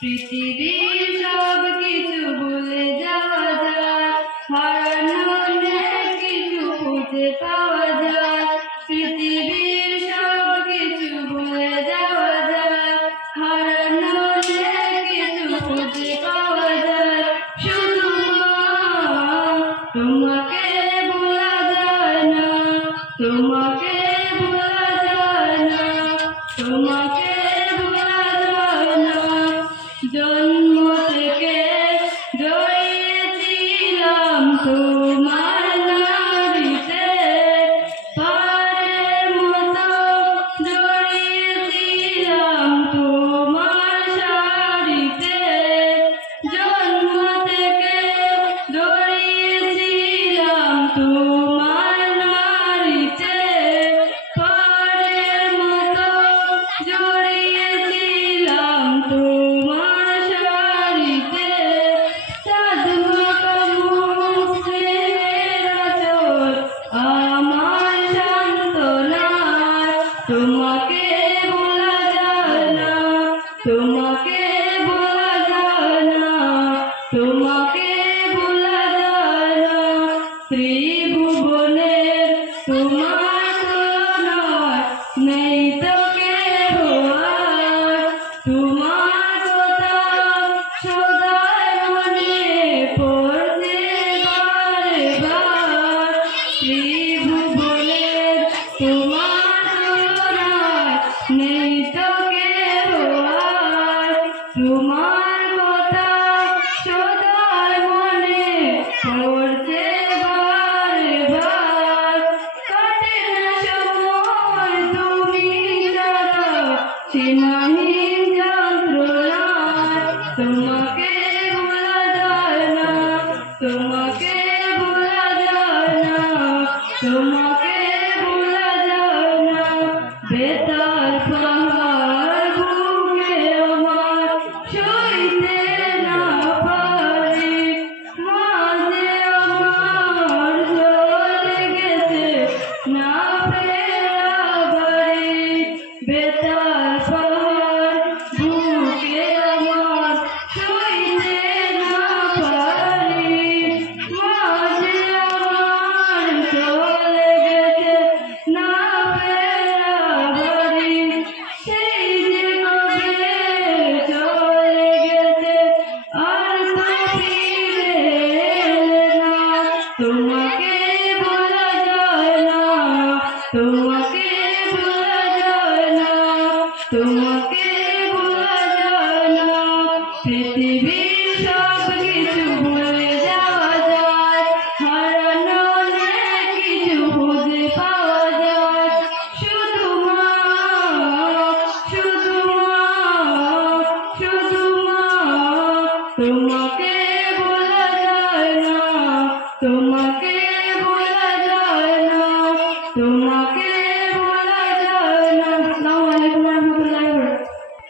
পৃথিবীর সব কিছু ভুলে যাওয়া যায়, হারানো অনেক কিছু খুঁজে পাওয়া যায়। পৃথিবীর সব কিছু ভুলে যাওয়া যায়, হারানো অনেক কিছু খুঁজে পাওয়া যায়। শুধু তোমাকে ভোলা যায় না, তোমাকে ভোলা যায় না, তোমাকে ভোলা যায় না। জন্ম থেকে জড়িয়েছিলাম তোমার নাড়িতে, পারের মতো জড়িয়েছিলাম তোমার শাড়িতে। জন্ম থেকে জড়িয়েছিলাম তোমার নাড়িতে, পারের মতো জড়িয়েছিলাম তোমার শাড়িতে। চাঁদ মাখা মুখ, স্নেহের আঁচল আমার সান্ত্বনায়। তোমাকে ভোলা যায় না, তোমাকে ভোলা যায় না, তোমাকে ভোলা যায় না। ত্রিভুবনের তোমার তুলনায় নেই তো কেহ আর। তোমার কথা সদাই মনে পড়ছে বারে বার। ত্রিভুবনের তোমার তুলনায় নেই তো কেহ আর। তোমার কথা সদাই মনে পড়ছে বারে বার। কাটে না সময় তুমি ছাড়া সীমাহীন যন্ত্রণায়। তোমাকে ভোলা যায় না, তোমাকে ভোলা যায় না, তোমাকে ভোলা যায় না। বেতার পাহাড় বুকে আমার সইতে না পারি, মাঝে আমার চলে গেছে না ফেরা বাড়ি। বেতার পাহাড় বুকে আমার সইতে না পারি, মাঝে আমার চলে গেছে না ফেরা বাড়ি। সেই যে কবে চলে গেছে আর তো ফিরে এলে না। তোমাকে ভোলা যায় না, তোমাকে ভোলা যায় না, তোমাকে ভোলা যায় না। পৃথিবীর সব কিছু